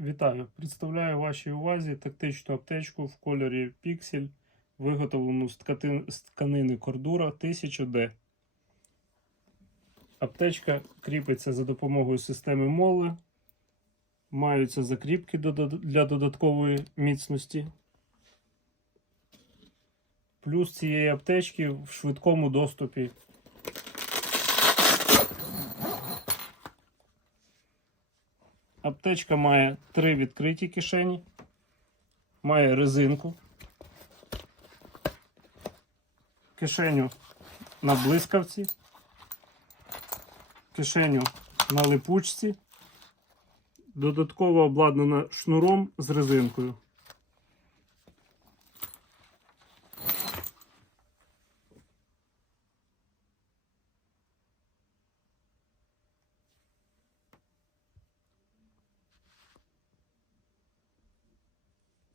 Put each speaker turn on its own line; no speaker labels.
Вітаю! Представляю вашій увазі тактичну аптечку в кольорі Піксель, виготовлену з, ткати- з тканини кордура 1000D. Аптечка кріпиться за допомогою системи моли. Маються закріпки для додаткової міцності. Плюс цієї аптечки в швидкому доступі Аптечка має три відкриті кишені, має резинку, кишеню на блискавці, кишеню на липучці, додатково обладнана шнуром з резинкою.